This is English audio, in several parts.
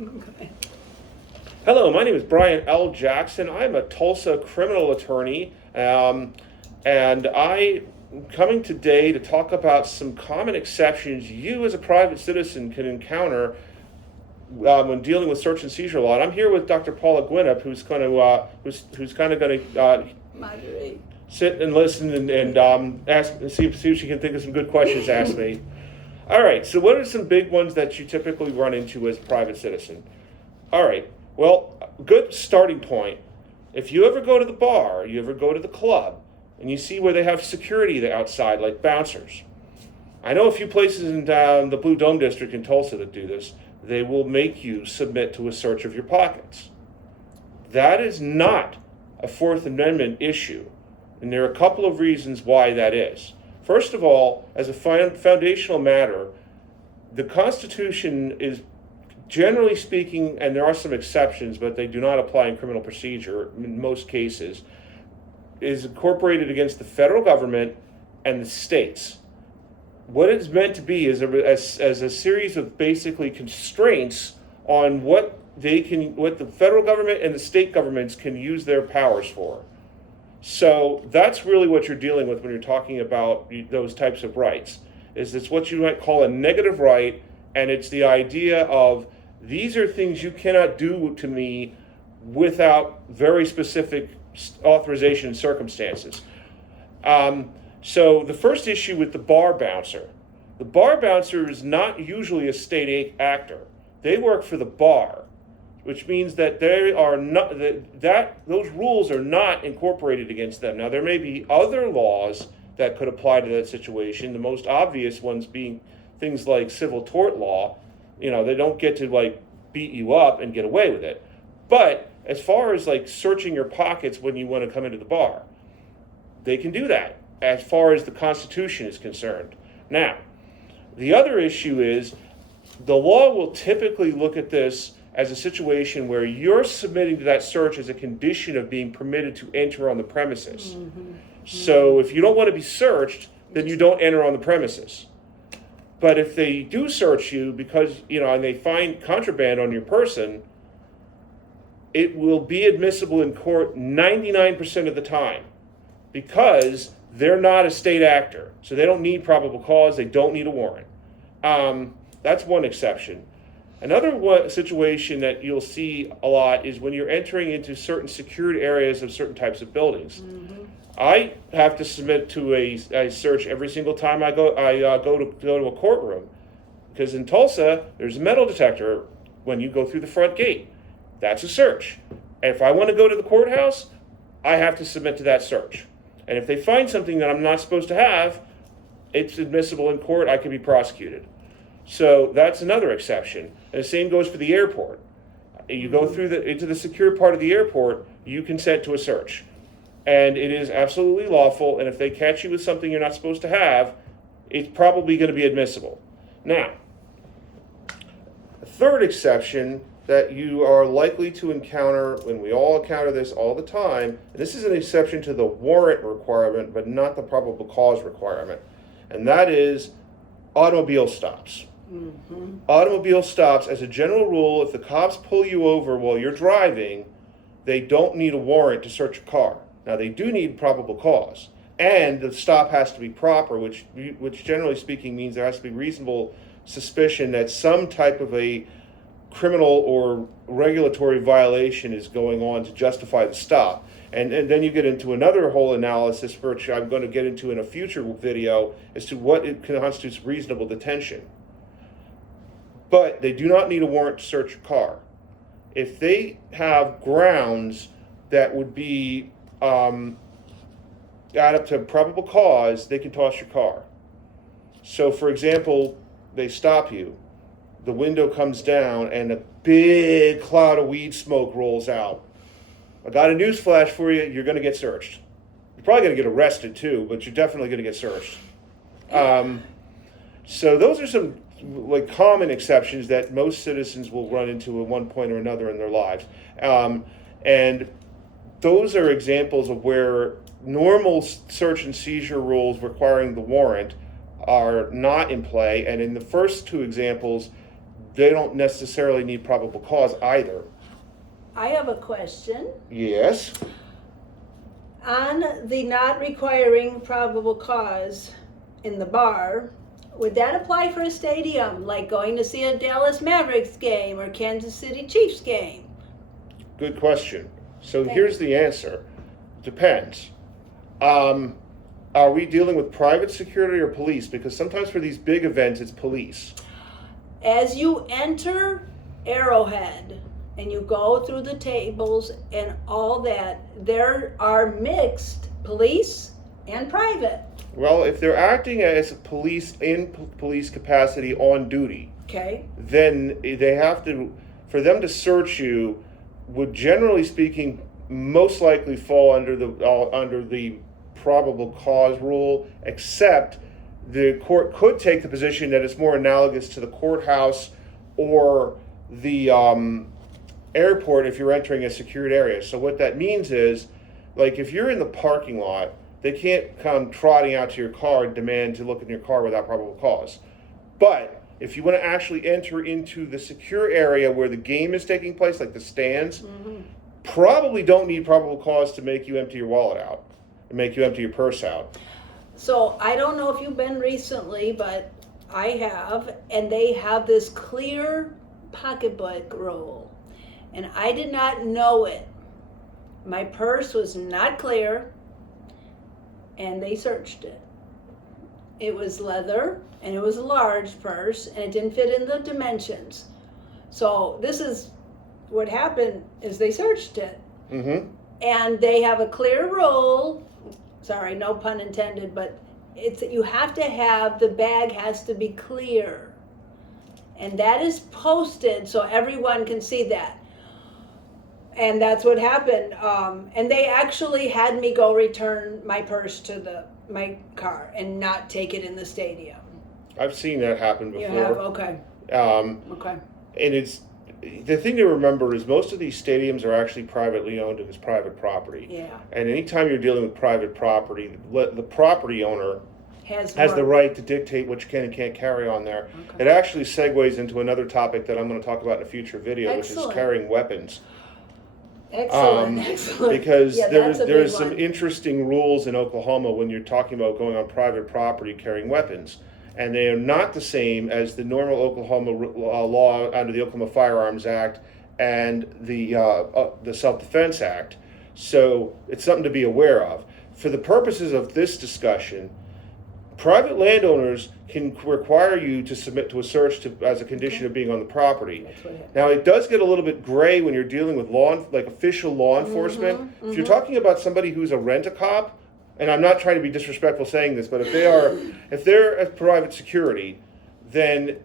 Okay. Hello, my name is Brian L. Jackson. I'm a Tulsa criminal attorney, and I'm coming today to talk about some common exceptions you as a private citizen can encounter when dealing with search and seizure law. And I'm here with Dr. Paula Gwinnett, who's kind of going to Moderate. sit and listen and ask, see if she can think of some good questions to ask me. All right, so what are some big ones that you typically run into as a private citizen? All right, well, good starting point. If you ever go to the bar, you ever go to the club, and you see where they have security outside, like bouncers. I know a few places in the Blue Dome District in Tulsa that do this. They will make you submit to a search of your pockets. That is not a Fourth Amendment issue, and there are a couple of reasons why that is. First of all, as a foundational matter, the Constitution is, generally speaking, and there are some exceptions, but they do not apply in criminal procedure in most cases, is incorporated against the federal government and the states. What it's meant to be is as a series of basically constraints on what the federal government and the state governments can use their powers for. So that's really what you're dealing with when you're talking about those types of rights. Is it's what you might call a negative right, and it's the idea of these are things you cannot do to me without very specific authorization and circumstances. So the first issue with the bar bouncer is not usually a state actor. They work for the bar, which means that they are not that those rules are not incorporated against them. Now there may be other laws that could apply to that situation. The most obvious ones being things like civil tort law. They don't get to like beat you up and get away with it. But as far as like searching your pockets when you want to come into the bar, they can do that as far as the Constitution is concerned. Now, the other issue is the law will typically look at this as a situation where you're submitting to that search as a condition of being permitted to enter on the premises. Mm-hmm. So if you don't want to be searched, then you don't enter on the premises. But if they do search you because, and they find contraband on your person, it will be admissible in court 99% of the time because they're not a state actor. So they don't need probable cause. They don't need a warrant. That's one exception. Another situation that you'll see a lot is when you're entering into certain secured areas of certain types of buildings. Mm-hmm. I have to submit to a search every single time I go to a courtroom, because in Tulsa there's a metal detector when you go through the front gate. That's a search. And if I want to go to the courthouse, I have to submit to that search. And if they find something that I'm not supposed to have, it's admissible in court. I can be prosecuted. So that's another exception. And the same goes for the airport. You go into the secure part of the airport, you consent to a search. And it is absolutely lawful, and if they catch you with something you're not supposed to have, it's probably going to be admissible. Now, a third exception that you are likely to encounter, and we all encounter this all the time, and this is an exception to the warrant requirement, but not the probable cause requirement, and that is automobile stops. Mm-hmm. Automobile stops, as a general rule, if the cops pull you over while you're driving, they don't need a warrant to search your car. Now, they do need probable cause, and the stop has to be proper, which generally speaking means there has to be reasonable suspicion that some type of a criminal or regulatory violation is going on to justify the stop. And then you get into another whole analysis, which I'm going to get into in a future video, as to what it constitutes reasonable detention. But they do not need a warrant to search your car. If they have grounds that would be add up to probable cause, they can toss your car. So, for example, they stop you, the window comes down, and a big cloud of weed smoke rolls out. I got a news flash for you, you're going to get searched. You're probably going to get arrested too, but you're definitely going to get searched. So those are some common exceptions that most citizens will run into at one point or another in their lives. And those are examples of where normal search and seizure rules requiring the warrant are not in play. And in the first two examples, they don't necessarily need probable cause either. I have a question. Yes. On the not requiring probable cause in the bar, would that apply for a stadium, like going to see a Dallas Mavericks game or Kansas City Chiefs game? Good question. So Thank here's the answer. Depends. Are we dealing with private security or police? Because sometimes for these big events, it's police. As you enter Arrowhead and you go through the tables and all that, there are mixed police and private. Well, if they're acting as police in police capacity on duty, Okay. then they have to, for them to search you, would generally speaking most likely fall under the probable cause rule, except the court could take the position that it's more analogous to the courthouse or the airport if you're entering a secured area. So what that means is, like if you're in the parking lot, they can't come trotting out to your car and demand to look in your car without probable cause. But if you want to actually enter into the secure area where the game is taking place, like the stands, probably don't need probable cause to make you empty your wallet out and make you empty your purse out. So I don't know if you've been recently, but I have, and they have this clear pocketbook rule, and I did not know it. My purse was not clear, and they searched it. It was leather, and it was a large purse, and it didn't fit in the dimensions. So this is what happened is they searched it. And they have a clear rule, sorry, no pun intended, but it's you have to have, the bag has to be clear. And that is posted so everyone can see that. And that's what happened. And they actually had me go return my purse to my car and not take it in the stadium. I've seen that happen before. You have? Okay. Okay. And it's, the thing to remember is most of these stadiums are actually privately owned and it's private property. Yeah. And anytime you're dealing with private property, the property owner has more. the right to dictate what you can and can't carry on there. Okay. It actually segues into another topic that I'm going to talk about in a future video, which is carrying weapons. Excellent. Because Yeah, there's some interesting rules in Oklahoma when you're talking about going on private property carrying weapons. And they are not the same as the normal Oklahoma law under the Oklahoma Firearms Act and the Self-Defense Act. So it's something to be aware of. For the purposes of this discussion, private landowners can require you to submit to a search as a condition of being on the property. Now, it does get a little bit gray when you're dealing with official law enforcement. If you're talking about somebody who's a rent-a-cop, and I'm not trying to be disrespectful saying this, but if they're a private security, then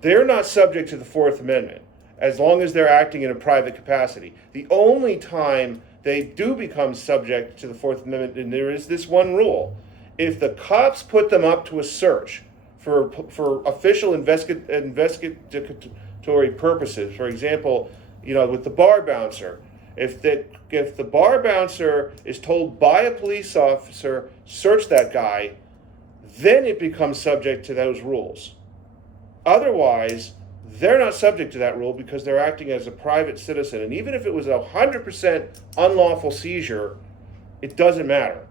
they're not subject to the Fourth Amendment as long as they're acting in a private capacity. The only time they do become subject to the Fourth Amendment, and there is this one rule: if the cops put them up to a search for official investigatory purposes, for example, with the bar bouncer. If the bar bouncer is told by a police officer, search that guy, then it becomes subject to those rules. Otherwise, they're not subject to that rule because they're acting as a private citizen. And even if it was 100% unlawful seizure, it doesn't matter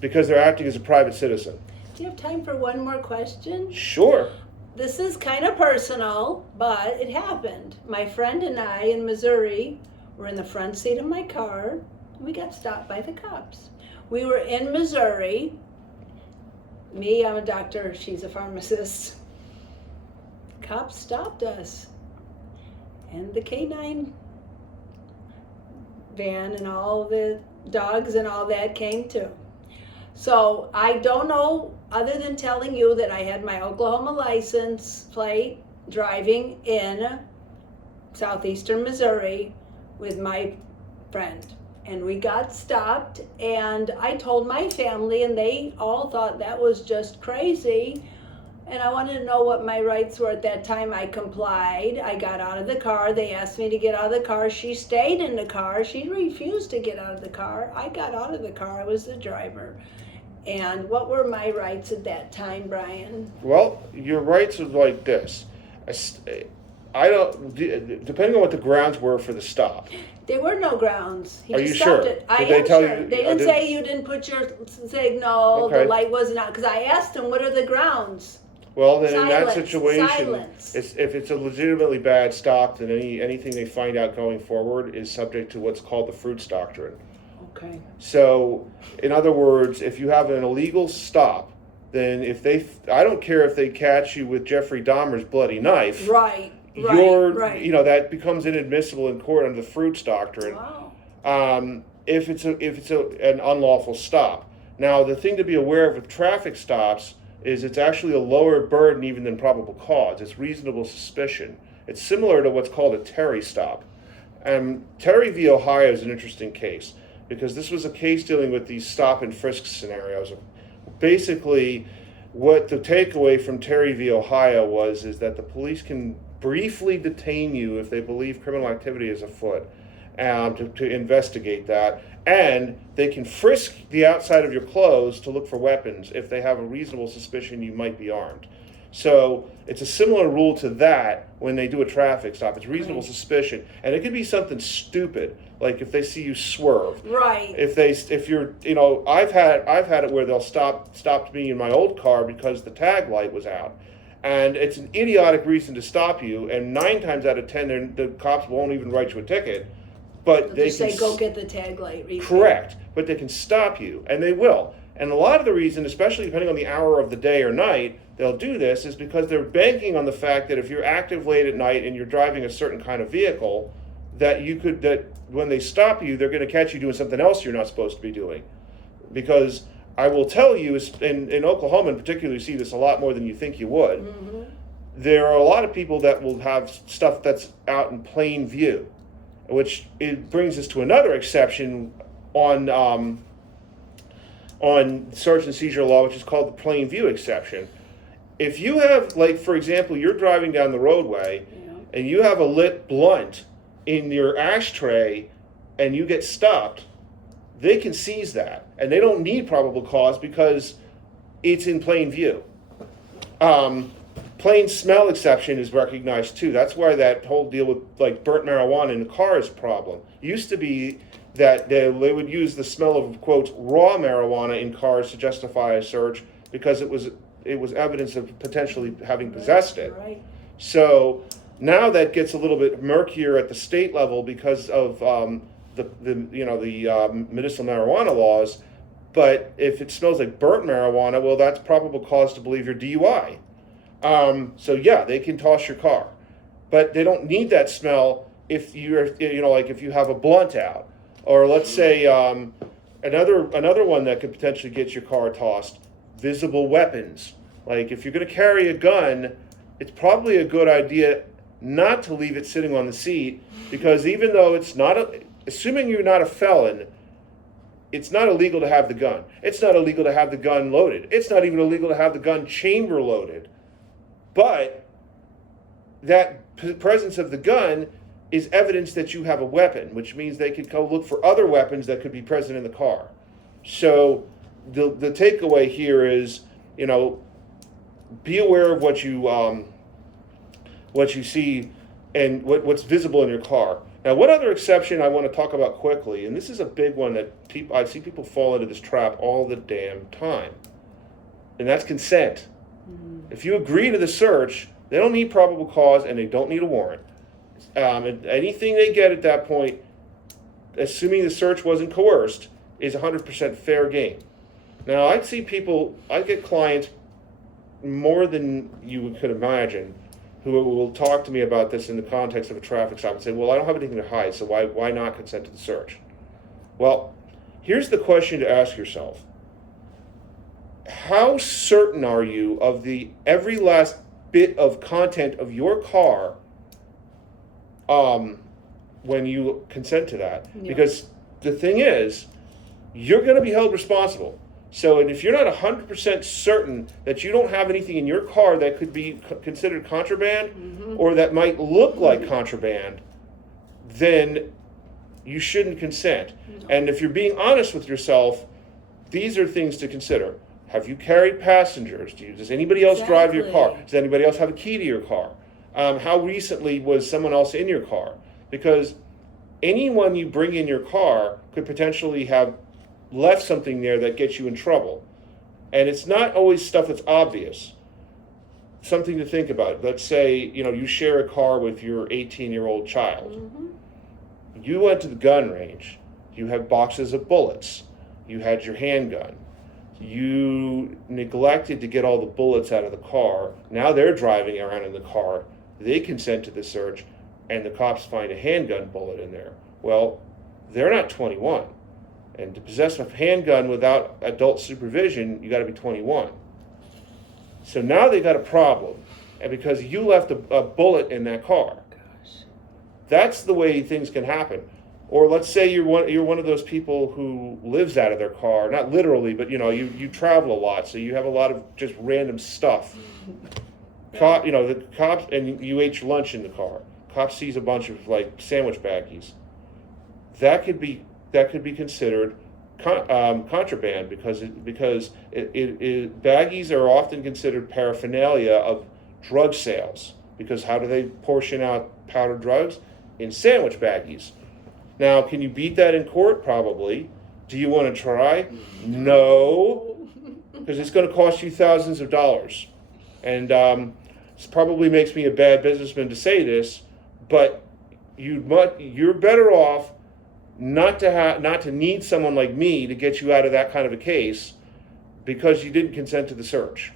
because they're acting as a private citizen. Do you have time for one more question? Sure. This is kind of personal, but it happened. My friend and I in Missouri were in the front seat of my car. We got stopped by the cops. We were in Missouri. Me, I'm a doctor. She's a pharmacist. Cops stopped us. And the K9 van and all the dogs and all that came too. So I don't know, other than telling you that I had my Oklahoma license plate driving in southeastern Missouri with my friend. And we got stopped, and I told my family, and they all thought that was just crazy. And I wanted to know what my rights were at that time. I complied. I got out of the car. They asked me to get out of the car. She stayed in the car. She refused to get out of the car. I got out of the car. I was the driver. And what were my rights at that time, Brian? Well, your rights are like this. I don't, depending on what the grounds were for the stop. There were no grounds. He Are just you stopped sure? it. I Did they am tell sure. you- They didn't did- say you didn't put your signal, Okay. the light wasn't on. Because I asked him, what are the grounds? Well, then in that Silence, situation, silence. if it's a legitimately bad stop, then anything they find out going forward is subject to what's called the fruits doctrine. Okay. So, in other words, if you have an illegal stop, then I don't care if they catch you with Jeffrey Dahmer's bloody knife. Right. Right. That becomes inadmissible in court under the fruits doctrine. Wow. If it's an unlawful stop. Now, the thing to be aware of with traffic stops is it's actually a lower burden even than probable cause. It's reasonable suspicion. It's similar to what's called a Terry stop. Terry v. Ohio is an interesting case because this was a case dealing with these stop and frisk scenarios. Basically, what the takeaway from Terry v. Ohio is that the police can briefly detain you if they believe criminal activity is afoot, to investigate that, and they can frisk the outside of your clothes to look for weapons if they have a reasonable suspicion you might be armed. So it's a similar rule to that when they do a traffic stop. It's reasonable suspicion, and it could be something stupid, like if they see you swerve. Right. If you're, I've had it where they'll stopped me in my old car because the tag light was out, and it's an idiotic reason to stop you. And 9 times out of 10, the cops won't even write you a ticket, but They say go get the tag light. Correct, but they can stop you, and they will. And a lot of the reason, especially depending on the hour of the day or night, they'll do this is because they're banking on the fact that if you're active late at night and you're driving a certain kind of vehicle, that when they stop you, they're going to catch you doing something else you're not supposed to be doing. Because I will tell you, in Oklahoma in particular, you see this a lot more than you think you would. Mm-hmm. There are a lot of people that will have stuff that's out in plain view, which it brings us to another exception on search and seizure law, which is called the plain view exception. If you have, like, for example, you're driving down the roadway and you have a lit blunt in your ashtray and you get stopped, they can seize that. And they don't need probable cause because it's in plain view. Plain smell exception is recognized too. That's why that whole deal with like burnt marijuana in the car is a problem. It used to be that they would use the smell of, quote, raw marijuana in cars to justify a search because it was evidence of potentially having possessed it. Right. So now that gets a little bit murkier at the state level because of the medicinal marijuana laws. But if it smells like burnt marijuana, well, that's probable cause to believe you're DUI. So yeah, they can toss your car, but they don't need that smell if you're, like if you have a blunt out, or let's say another one that could potentially get your car tossed. Visible weapons. Like if you're going to carry a gun, it's probably a good idea not to leave it sitting on the seat, because even though it's not assuming you're not a felon, it's not illegal to have the gun. It's not illegal to have the gun loaded. It's not even illegal to have the gun chamber loaded. But that presence of the gun is evidence that you have a weapon, which means they could go look for other weapons that could be present in the car. So the takeaway here is, be aware of what you see and what's visible in your car. Now, one other exception I want to talk about quickly, and this is a big one that I see people fall into this trap all the damn time, and that's consent. If you agree to the search, they don't need probable cause and they don't need a warrant. Anything they get at that point, assuming the search wasn't coerced, is 100% fair game. Now, I get clients more than you could imagine who will talk to me about this in the context of a traffic stop and say, well, I don't have anything to hide, so why not consent to the search? Well, here's the question to ask yourself. How certain are you of the every last bit of content of your car when you consent to that? Yeah. Because the thing is, you're going to be held responsible. So, and if you're not 100% certain that you don't have anything in your car that could be considered contraband, or that might look like contraband, then you shouldn't consent. No. And if you're being honest with yourself, these are things to consider. Have you carried passengers? Does anybody else drive your car? Does anybody else have a key to your car? How recently was someone else in your car? Because anyone you bring in your car could potentially have left something there that gets you in trouble. And it's not always stuff that's obvious. Something to think about. Let's say, you share a car with your 18-year-old child. Mm-hmm. You went to the gun range. You had boxes of bullets. You had your handgun. You neglected to get all the bullets out of the car. Now they're driving around in the car. They consent to the search, and the cops find a handgun bullet in there. Well, they're not 21. And to possess a handgun without adult supervision, you got to be 21. So now they got a problem, and because you left a bullet in that car. Gosh. That's the way things can happen. Or let's say you're one of those people who lives out of their car, not literally, but you travel a lot, so you have a lot of just random stuff. The cops, and you ate your lunch in the car. Cop sees a bunch of sandwich baggies. That could be considered contraband because baggies are often considered paraphernalia of drug sales. Because how do they portion out powdered drugs? In sandwich baggies. Now, can you beat that in court? Probably. Do you want to try? No, because it's going to cost you thousands of dollars. And it probably makes me a bad businessman to say this, but you're better off not to need someone like me to get you out of that kind of a case because you didn't consent to the search.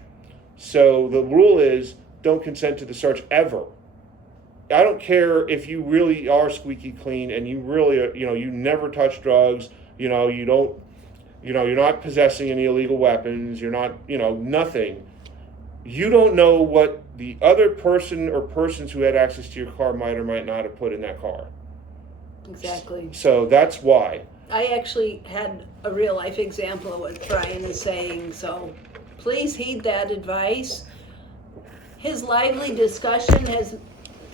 So the rule is don't consent to the search ever. I don't care if you really are squeaky clean and you really are, you never touch drugs, you don't, you're not possessing any illegal weapons, you're not, nothing. You don't know what the other person or persons who had access to your car might or might not have put in that car. Exactly. So that's why. I actually had a real life example of what Brian is saying, so please heed that advice. His lively discussion has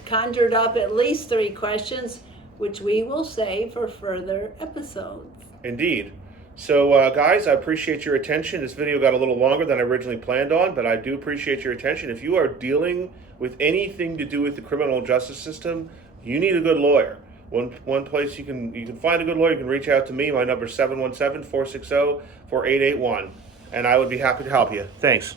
conjured up at least 3 questions, which we will save for further episodes. Indeed. So guys, I appreciate your attention. This video got a little longer than I originally planned on, but I do appreciate your attention. If you are dealing with anything to do with the criminal justice system, you need a good lawyer. One place you can find a good lawyer, you can reach out to me. My number is 717-460-4881, and I would be happy to help you. Thanks.